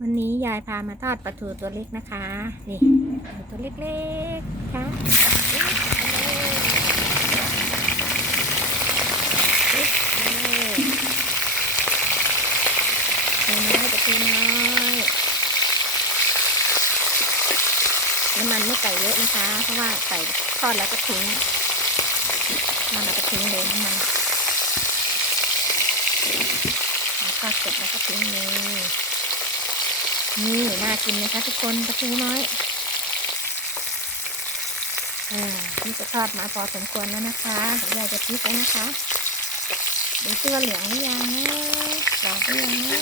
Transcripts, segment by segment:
วันนี้ยายพามาทอดปลาทูตัวเล็กนะคะ นี่ปลาทูตัวเล็กๆค่ะตัวน้อยปลาทูน้อยน้ำมันไม่ใส่เยอะนะคะ เพราะว่าใส่ทอดแล้วก็ทิ้งทอดแล้วก็ทิ้งเลยน้ำมันทอดเสร็จแล้วก็ทิ้งเลย นี่น่ากินนะคะทุกคนปลาทูน้อยอ่านี่จะทอดมาพอสมควรแล้วนะคะเดี๋ยวยายจะพลิกแล้วนะคะดูซิว่าเหลืองหรือยังนะกรอบหรือยังนะ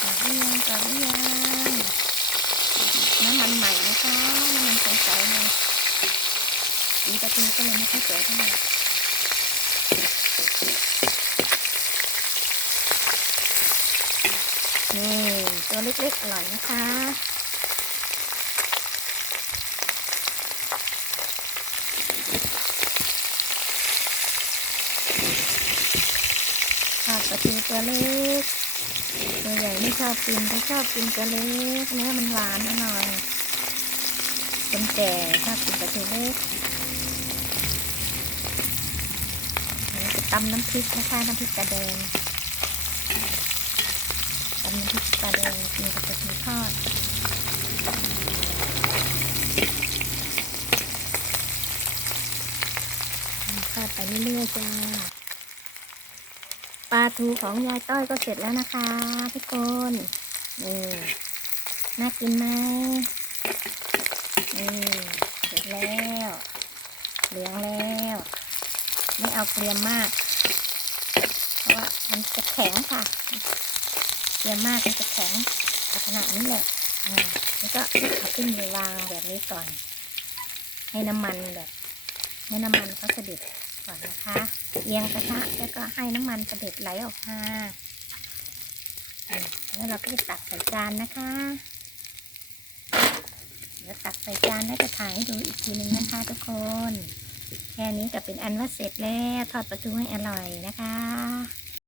กรอบหรือยังกรอบหรือยังน้ำมันใหม่นะคะน้ำมันส ปลาทูก็เลยไม่ค่อยสวยเท่าไหร่นี่ตัวเล็กๆอร่อยนะคะชอบปลาทูตัวเล็ก ตัวใหญ่ไม่ชอบกินแต่ชอบกินตัวเล็กเนื้อมันหวานหน่อยคนแก่ชอบกินปลาทูเล็ก ตำน้ำพริกนะคะน้ำพริกกระแดงตำน้ำพริกกระแดงกินกับกระเทียมทอดทอดไปเรื่อยๆจ้าปลาทูของยายต้อยก็เสร็จแล้วนะคะทุกคนนี่น่ากินไหมนี่เสร็จแล้ว เหลืองแล้ว ไม่ เอาเกรียมมาก เพราะว่ามันจะแข็งค่ะ เกรียมมากมันจะแข็งลักษณะนี้แหละอ่าแล้วก็เอาขึ้นไปวางแบบนี้ก่อน ให้น้ำมันแบบให้น้ำมันเขาเสด็จก่อนนะคะ เอียงกระทะแล้วก็ให้น้ำมันเสด็จไหลออกมาแล้วเราก็จะตักใส่จานนะคะ เดี๋ยวตักใส่จานแล้วจะถ่ายให้ดูอีกทีหนึ่งนะคะทุกคน แค่นี้ก็เป็นอันว่าเสร็จแล้ว ทอดปลาทูให้อร่อยนะคะ